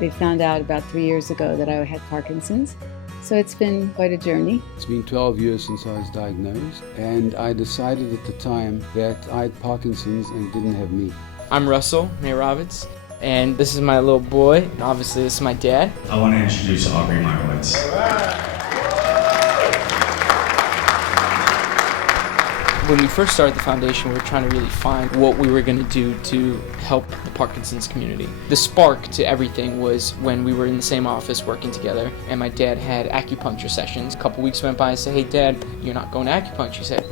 They found out about 3 years ago that I had Parkinson's. So it's been quite a journey. It's been 12 years since I was diagnosed, and I decided at the time that I had Parkinson's and didn't have me. I'm Russell Mayrow, and this is my little boy, and obviously this is my dad. I want to introduce Aubrey Meyrowitz. When we first started the foundation, we were trying to really find what we were going to do to help the Parkinson's community. The spark to everything was when we were in the same office working together, and my dad had acupuncture sessions. A couple weeks went by and I said, "Hey Dad, you're not going to acupuncture." He said,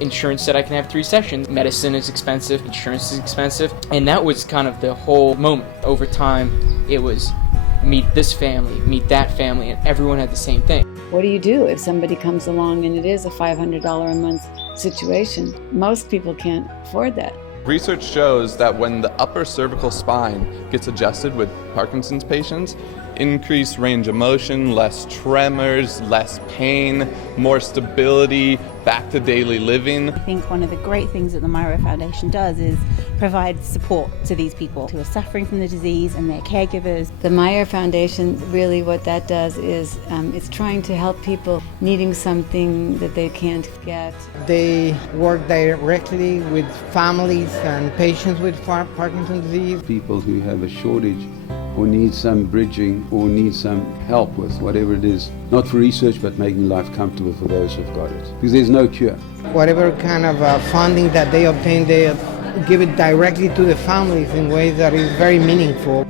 "Insurance said I can have 3 sessions. Medicine is expensive, insurance is expensive." And that was kind of the whole moment. Over time, it was meet this family, meet that family, and everyone had the same thing. What do you do if somebody comes along and it is a $500 a month situation? Most people can't afford that. Research shows that when the upper cervical spine gets adjusted with Parkinson's patients, increased range of motion, less tremors, less pain, more stability, back to daily living. I think one of the great things that the MEYROW Foundation does is provide support to these people who are suffering from the disease and their caregivers. The MEYROW Foundation, really what that does is it's trying to help people needing something that they can't get. They work directly with families and patients with Parkinson's disease. People who have a shortage or need some bridging or need some help with whatever it is, not for research but making life comfortable for those who've got it. Because there's no cure. Whatever kind of funding that they obtain, they give it directly to the families in ways that is very meaningful.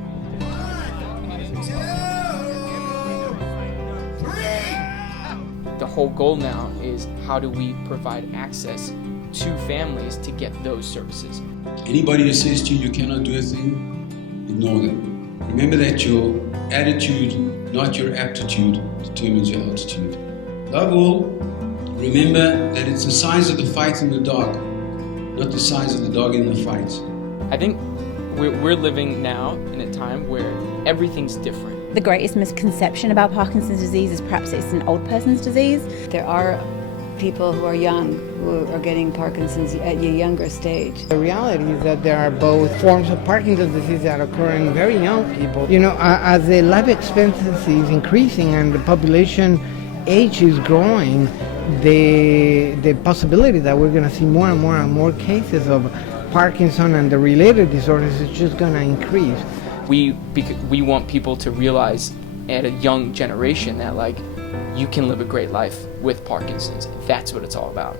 The whole goal now is how do we provide access to families to get those services. Anybody that says to you you cannot do a thing, ignore them. Remember that your attitude, not your aptitude, determines your altitude. Above all, remember that it's the size of the fight in the dog, not the size of the dog in the fight. I think we're living now in a time where everything's different. The greatest misconception about Parkinson's disease is perhaps it's an old person's disease. There are people who are young who are getting Parkinson's at a younger stage. The reality is that there are both forms of Parkinson's disease that occur in very young people. You know, as the life expectancy is increasing and the population age is growing, the possibility that we're going to see more and more cases of Parkinson and the related disorders is just going to increase. We want people to realize at a young generation that you can live a great life with Parkinson's. That's what it's all about.